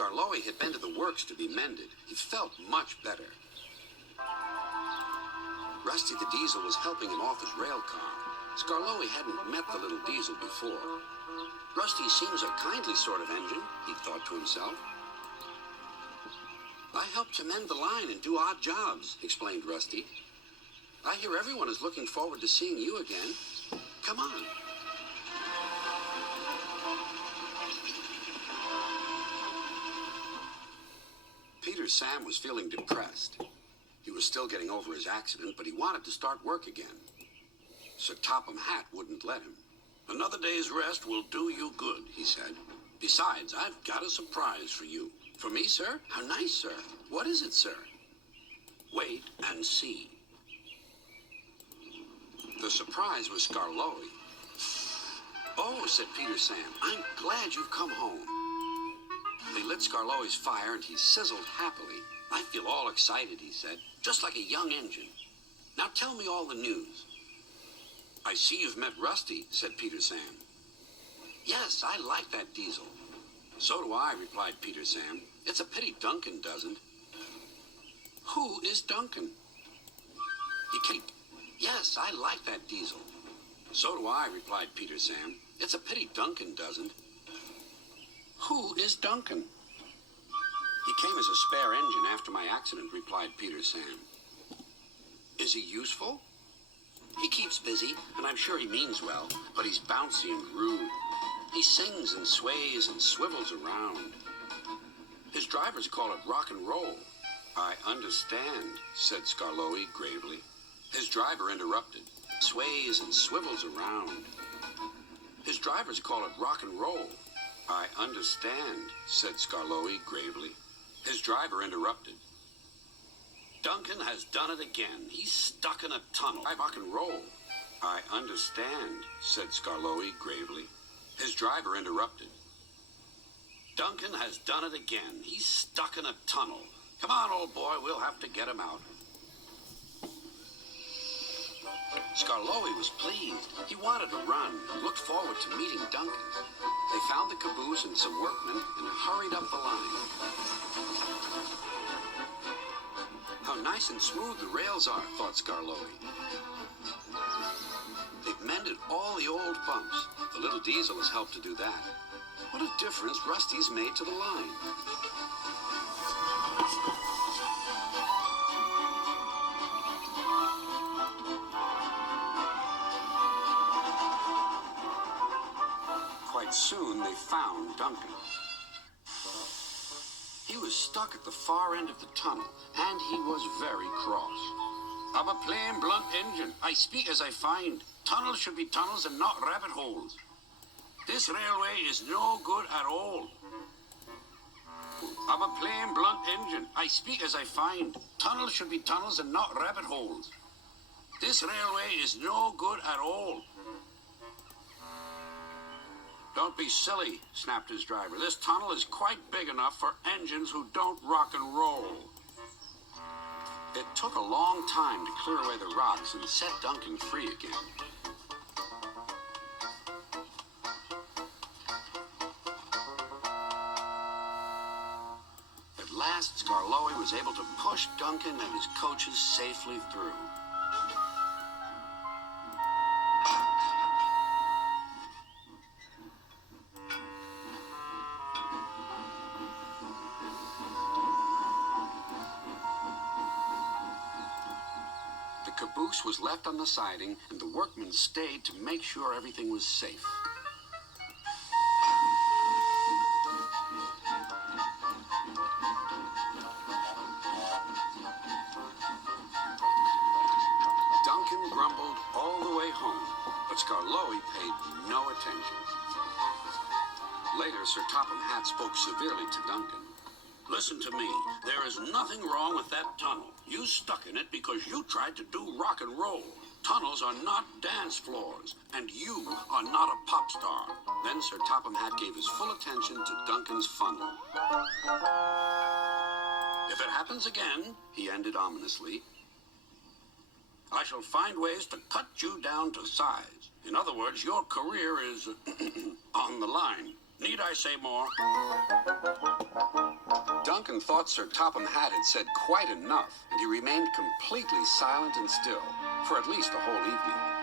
Skarloey had been to the works to be mended. He felt much better. Rusty the Diesel was helping him off his rail car. Skarloey hadn't met the little diesel before. Rusty seems a kindly sort of engine, he thought to himself. I help to mend the line and do odd jobs, explained Rusty. I hear everyone is looking forward to seeing you again. Come on. Peter Sam was feeling depressed. He was still getting over his accident, but he wanted to start work again. Sir Topham Hatt wouldn't let him. Another day's rest will do you good, he said. Besides, I've got a surprise for you. For me, sir? How nice, sir. What is it, sir? Wait and see. The surprise was Skarloey. Oh, said Peter Sam, I'm glad you've come home. They lit Skarloey's fire and he sizzled happily. I feel all excited, he said, just like a young engine. Now tell me all the news. I see you've met Rusty, said Peter Sam. Yes, I like that diesel. So do I, replied Peter Sam. It's a pity Duncan doesn't. Who is Duncan? He keep. Yes, I like that diesel. So do I, replied Peter Sam. It's a pity Duncan doesn't. Who is Duncan? He came as a spare engine after my accident, replied Peter Sam. Is he useful? He keeps busy, and I'm sure he means well, but he's bouncy and rude. He sings and sways and swivels around. His drivers call it rock and roll. I understand, said Skarloey gravely. His driver interrupted. Sways and swivels around. His drivers call it rock and roll. I understand, said Skarloey gravely. His driver interrupted. Duncan has done it again. He's stuck in a tunnel. Rock and roll. I understand, said Skarloey gravely. His driver interrupted. Duncan has done it again. He's stuck in a tunnel. Come on, old boy, we'll have to get him out. Skarloey was pleased. He wanted to run and looked forward to meeting Duncan. They found the caboose and some workmen and hurried up the line. How nice and smooth the rails are, thought Skarloey. They've mended all the old bumps. The little diesel has helped to do that. What a difference Rusty's made to the line. Quite soon they found Duncan. He was stuck at the far end of the tunnel, and he was very cross. I'm a plain, blunt engine. I speak as I find. Tunnels should be tunnels and not rabbit holes. This railway is no good at all. I'm a plain, blunt engine. I speak as I find. Tunnels should be tunnels and not rabbit holes. This railway is no good at all. Don't be silly, snapped his driver. This tunnel is quite big enough for engines who don't rock and roll. It took a long time to clear away the rocks and set Duncan free again. At last, Skarloey was able to push Duncan and his coaches safely through. The caboose was left on the siding, and the workmen stayed to make sure everything was safe. Duncan grumbled all the way home, but Skarloey paid no attention. Later, Sir Topham Hatt spoke severely to Duncan. Listen to me. There is nothing wrong with that tunnel. You stuck in it because you tried to do rock and roll. Tunnels are not dance floors, and you are not a pop star. Then Sir Topham Hatt gave his full attention to Duncan's funnel. If it happens again, he ended ominously, I shall find ways to cut you down to size. In other words, your career is on the line. Need I say more? Duncan thought Sir Topham Hatt had said quite enough, and he remained completely silent and still, for at least a whole evening.